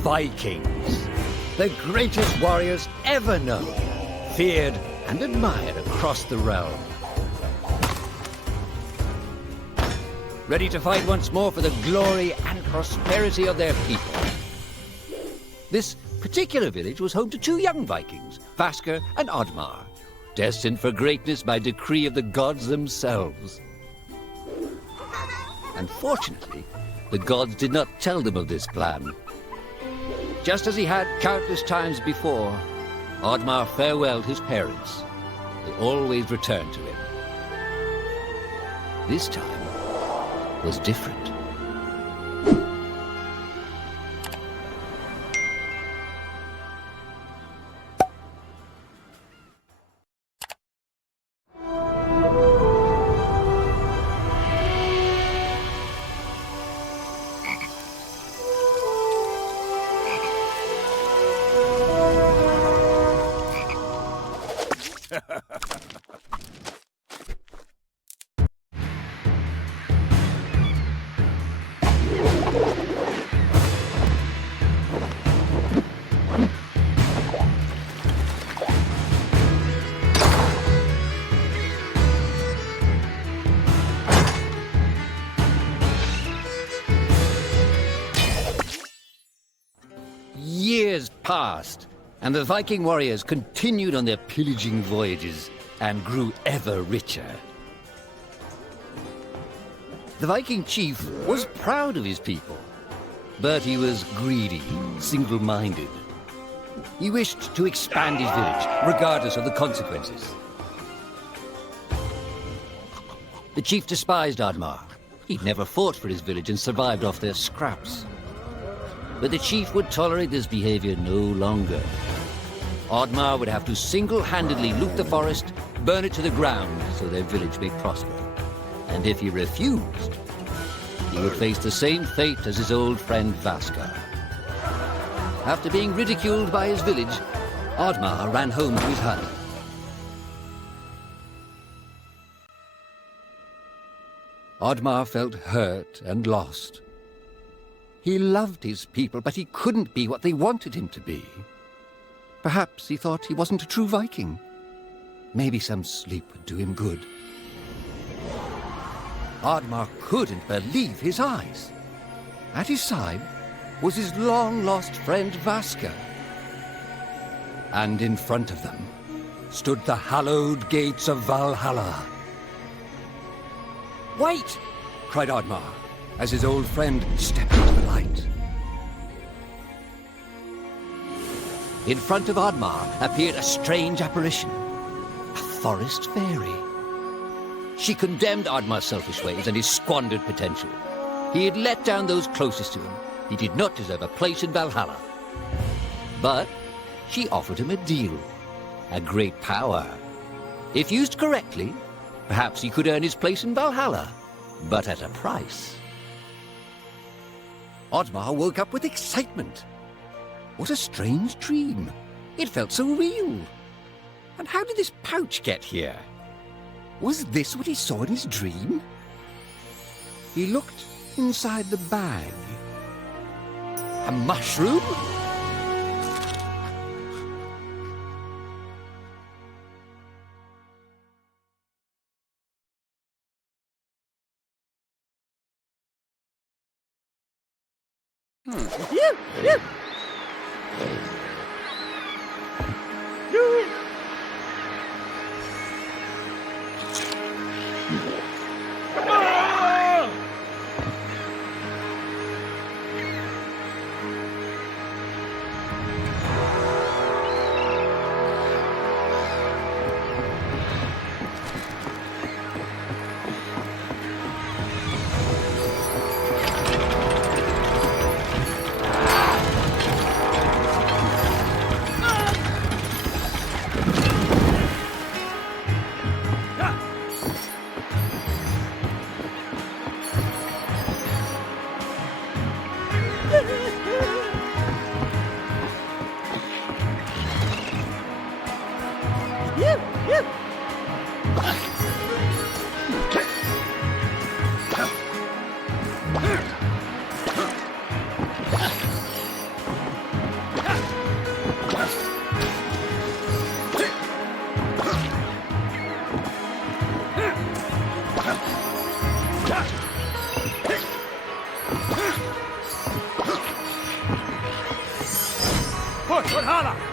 Vikings, the greatest warriors ever known, feared and admired across the realm. Ready to fight once more for the glory and prosperity of their people. This particular village was home to two young Vikings, Vasker and Oddmar, destined for greatness by decree of the gods themselves. Unfortunately, the gods did not tell them of this plan. Just as he had countless times before, Oddmar farewelled his parents. They always returned to him. This time was different. Years passed, and the Viking warriors continued on their pillaging voyages and grew ever richer. The Viking chief was proud of his people, but he was greedy, single-minded. He wished to expand his village, regardless of the consequences. The chief despised Oddmar. He'd never fought for his village and survived off their scraps. But the chief would tolerate this behavior no longer. Oddmar would have to single-handedly loot the forest, burn it to the ground so their village may prosper. And if he refused, he would face the same fate as his old friend Vasker. After being ridiculed by his village, Oddmar ran home to his hut. Oddmar felt hurt and lost. He loved his people, but he couldn't be what they wanted him to be. Perhaps he thought he wasn't a true Viking. Maybe some sleep would do him good. Oddmar couldn't believe his eyes. At his side was his long-lost friend Vasker. And in front of them stood the hallowed gates of Valhalla. "Wait!" cried Oddmar, as his old friend stepped into the light. In front of Oddmar appeared a strange apparition, a forest fairy. She condemned Oddmar's selfish ways and his squandered potential. He had let down those closest to him. He did not deserve a place in Valhalla. But she offered him a deal, a great power. If used correctly, perhaps he could earn his place in Valhalla, but at a price. Oddmar woke up with excitement. What a strange dream. It felt so real. And how did this pouch get here? Was this what he saw in his dream? He looked inside the bag. A mushroom? Forth, Valhalla!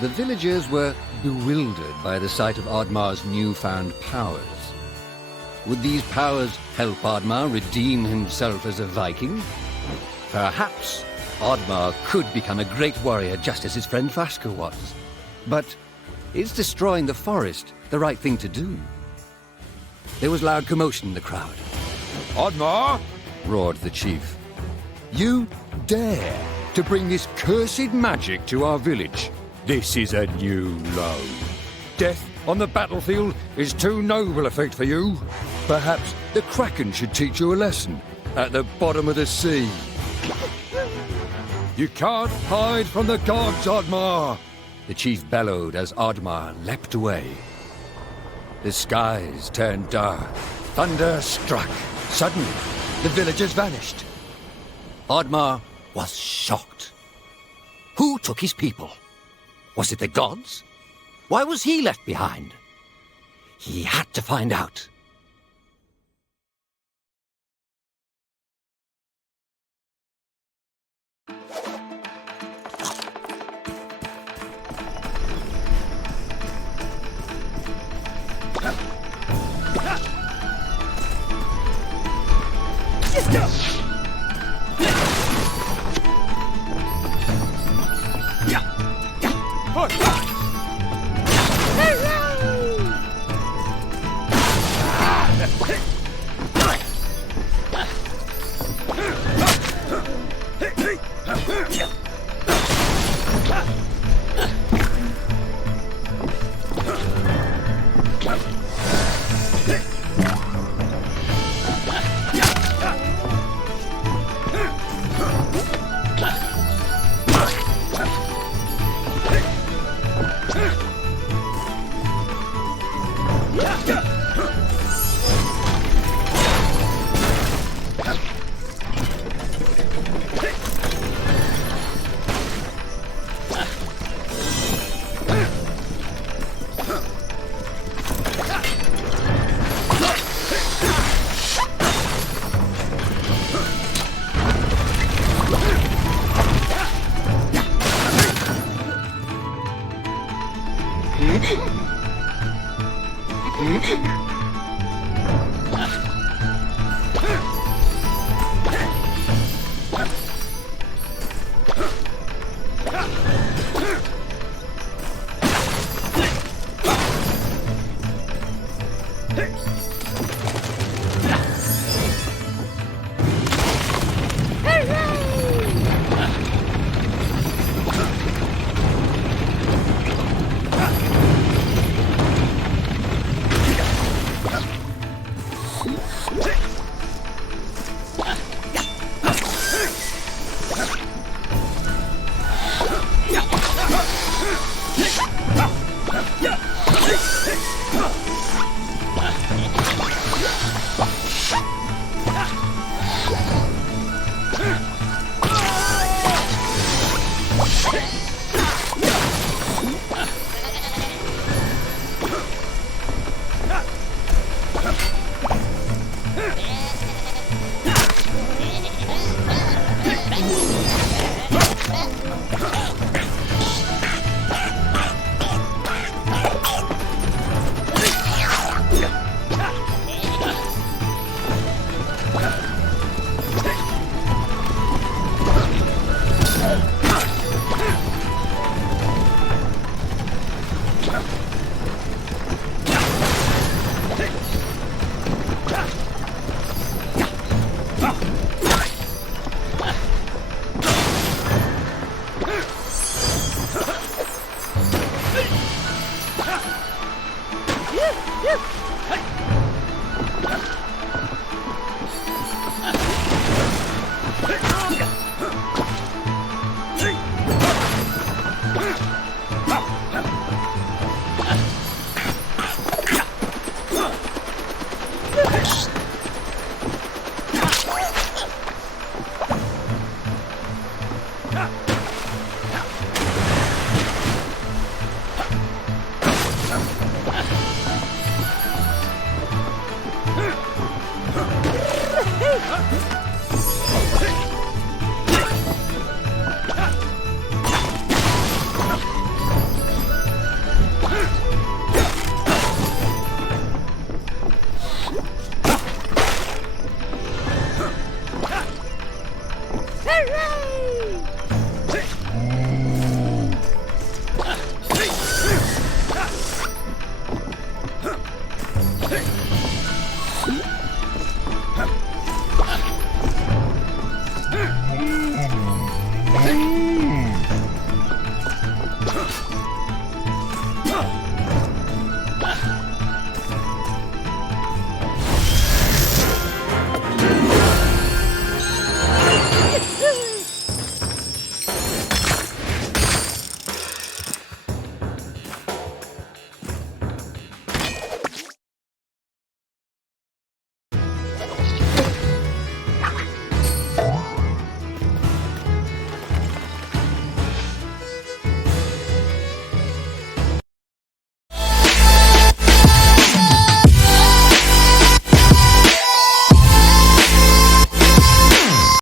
The villagers were bewildered by the sight of Oddmar's newfound powers. Would these powers help Oddmar redeem himself as a Viking? Perhaps Oddmar could become a great warrior just as his friend Vaska was. But is destroying the forest the right thing to do? There was loud commotion in the crowd. Oddmar! Roared the chief. You dare to bring this cursed magic to our village? This is a new low. Death on the battlefield is too noble a fate for you. Perhaps the Kraken should teach you a lesson at the bottom of the sea. You can't hide from the gods, Oddmar! The chief bellowed as Oddmar leapt away. The skies turned dark. Thunder struck. Suddenly, the villagers vanished. Oddmar was shocked. Who took his people? Was it the gods? Why was he left behind? He had to find out.